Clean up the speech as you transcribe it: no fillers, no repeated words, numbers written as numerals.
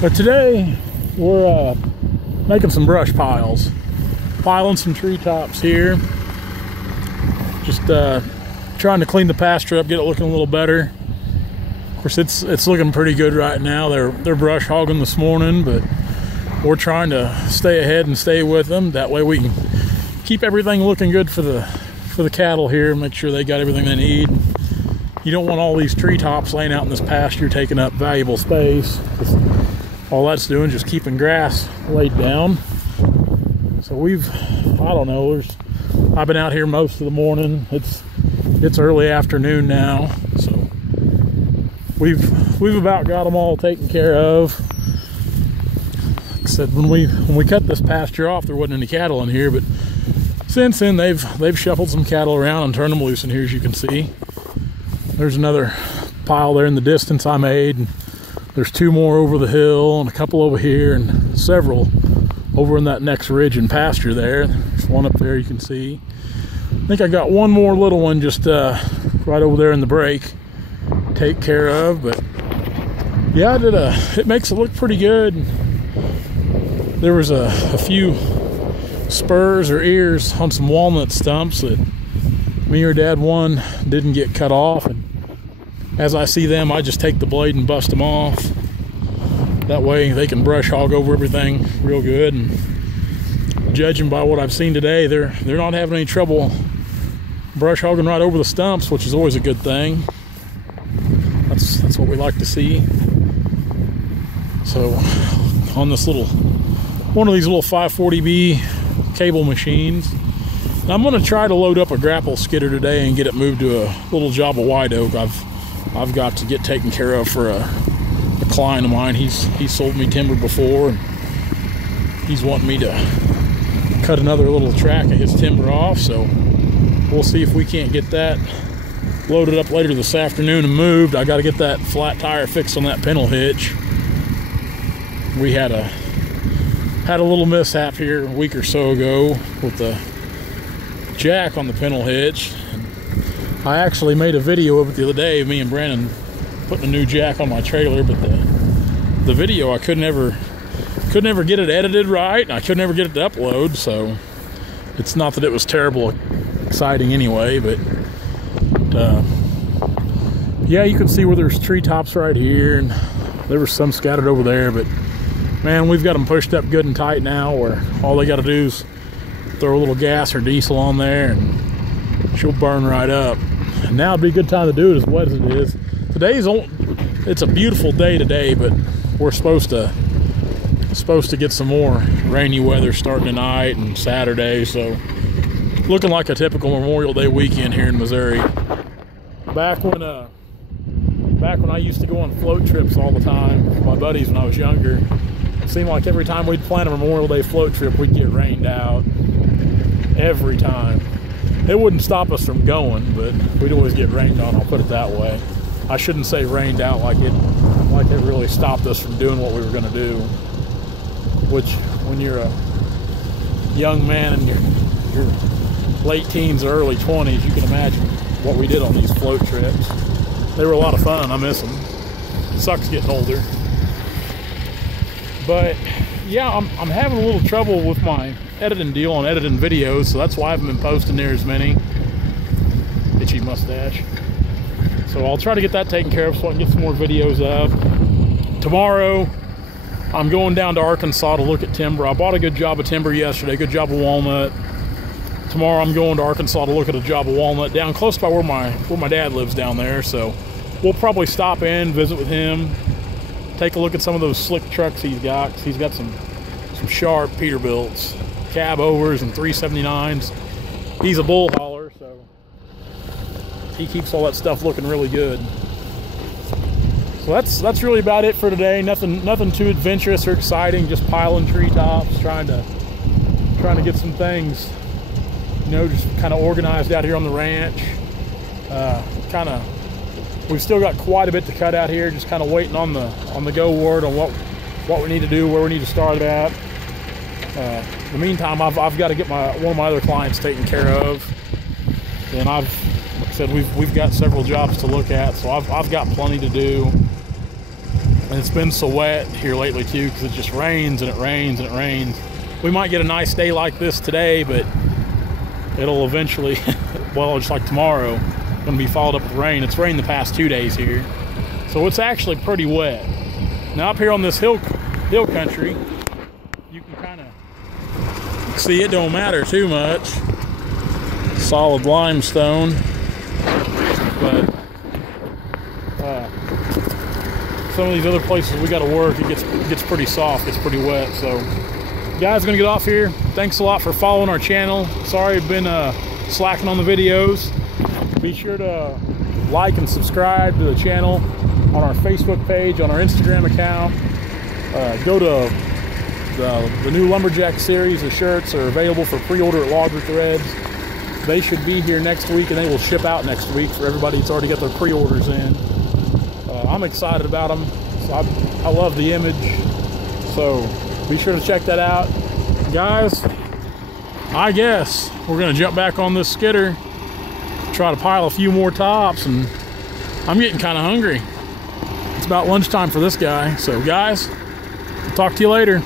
But today we're making some brush piles, piling some treetops here. Just trying to clean the pasture up, get it looking a little better. Of course, it's looking pretty good right now. They're brush hogging this morning, but we're trying to stay ahead and stay with them. That way we can keep everything looking good for the cattle here, make sure they got everything they need. You don't want all these treetops laying out in this pasture taking up valuable space. All that's doing is just keeping grass laid down. So I've been out here most of the morning. It's early afternoon now, so we've about got them all taken care of. Like I said, when we cut this pasture off, there wasn't any cattle in here, but since then they've shuffled some cattle around and turned them loose in here, as you can see. There's another pile there in the distance I made, and there's two more over the hill and a couple over here and several over in that next ridge and pasture there. There's one up there you can see. I think I got one more little one just right over there in the break to take care of, but yeah, it makes it look pretty good. There was a few spurs or ears on some walnut stumps that me or Dad one didn't get cut off, and as I see them, I just take the blade and bust them off. That way they can brush hog over everything real good. And judging by what I've seen today, they're not having any trouble brush hogging right over the stumps, which is always a good thing. That's what we like to see. So on this one of these little 540B cable machines, I'm going to try to load up a grapple skidder today and get it moved to a little job of white oak I've got to get taken care of for a client of mine. He's sold me timber before, and he's wanting me to cut another little track of his timber off, so we'll see if we can't get that loaded up later this afternoon and moved. I got to get that flat tire fixed on that pintle hitch. We had a little mishap here a week or so ago with the jack on the pintle hitch. I actually made a video of it the other day, me and Brandon putting a new jack on my trailer, but the video I could never get it edited right, and I could never get it to upload. So it's not that it was terrible exciting anyway, but yeah, you can see where there's treetops right here, and there was some scattered over there, but man, we've got them pushed up good and tight now, where all they got to do is throw a little gas or diesel on there and she'll burn right up. And now would be a good time to do it, as wet as it is. It's a beautiful day today, but we're supposed to get some more rainy weather starting tonight and Saturday, so looking like a typical Memorial Day weekend here in Missouri. Back when I used to go on float trips all the time with my buddies when I was younger, it seemed like every time we'd plan a Memorial Day float trip, we'd get rained out. Every time. It wouldn't stop us from going, but we'd always get rained on, I'll put it that way. I shouldn't say rained out like it really stopped us from doing what we were going to do. Which, when you're a young man in your late teens or early 20s, you can imagine what we did on these float trips. They were a lot of fun. I miss them. Sucks getting older. But yeah, I'm having a little trouble with my editing deal on editing videos, so that's why I haven't been posting near as many. Itchy mustache. So I'll try to get that taken care of so I can get some more videos up. Tomorrow, I'm going down to Arkansas to look at timber. I bought a good job of timber yesterday, good job of walnut. Tomorrow I'm going to Arkansas to look at a job of walnut down close by where my dad lives down there. So we'll probably stop in, visit with him, take a look at some of those slick trucks he's got. He's got some sharp Peterbilts, cab overs and 379s. He's a bull hauler, so he keeps all that stuff looking really good. So that's really about it for today. Nothing too adventurous or exciting. Just piling treetops, trying to get some things, just kind of organized out here on the ranch. We've still got quite a bit to cut out here. Just kind of waiting on the go word on what we need to do, where we need to start at. In the meantime, I've got to get one of my other clients taken care of, and like I said, we've got several jobs to look at, so I've got plenty to do. And it's been so wet here lately too, because it just rains and it rains and it rains. We might get a nice day like this today, but it'll eventually, well, just like tomorrow, going to be followed up with rain. It's rained the past 2 days here, so it's actually pretty wet. Now up here on this hill country, you can kind of see it don't matter too much. Solid limestone, but some of these other places we got to work, it gets pretty soft, it's pretty wet. So guys, gonna get off here. Thanks a lot for following our channel. Sorry I've been slacking on the videos. Be sure to like and subscribe to the channel on our Facebook page, on our Instagram account. Go to the new Lumberjack series. The shirts are available for pre-order at Logger Threads. They should be here next week, and they will ship out next week for everybody that's already got their pre-orders in. I'm excited about them. So I love the image. So be sure to check that out. Guys, I guess we're going to jump back on this skidder, try to pile a few more tops, and I'm getting kind of hungry. It's about lunchtime for this guy. So guys, I'll talk to you later.